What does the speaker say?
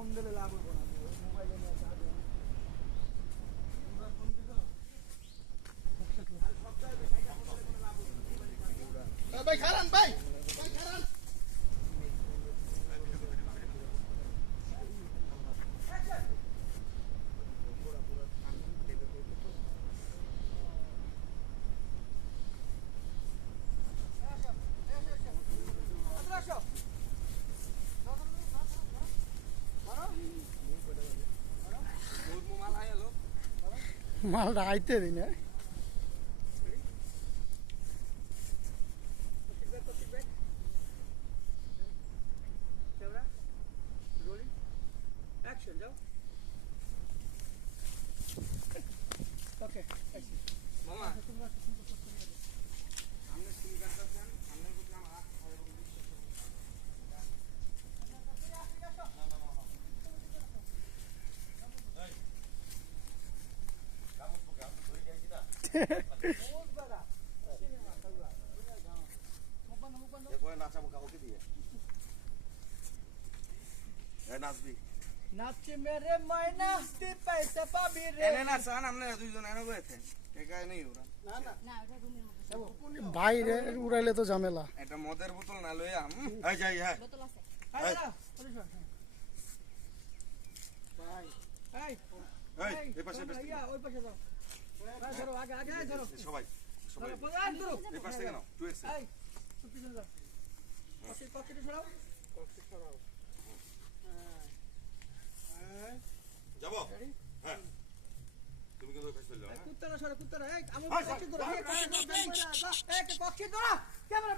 Phone দিলে লাভ হবো না, মোবাইলে নিয়ে চার্জ হবে। ভাই খারান ভাই খারান মালটা আইতে দিন Action, Joe. Okay. Mama. हमने स्क्रीन करता है, हमने कुछ नाम आ নাচি মেরে মাইনাসতি পয়সা পাবি রে এনে না সান আমরা দুইজন এনে গেছে একাই নেই ওরা না না না ওটা রুমের মধ্যে বাইরে উড়াইলে তো ঝামেলা এটা মদের বোতল না লই আম এই যাই হ্যাঁ বোতল আছে এই ভাই এই পাশে ওই পাশে যাও ধরো আগে আগে ধরো সবাই সবাই ধরো এই পাশ থেকে নাও 2x এই পিছনে যাও পকেটে ছড়াও পকেটে ছড়াও যাবো হ্যাঁ তুমি কিন্তু ফেস ফেললো কুত্তারা সরে কুত্তারা এই আমু পক্ষে ধরো এই পক্ষে ধরো ক্যামেরা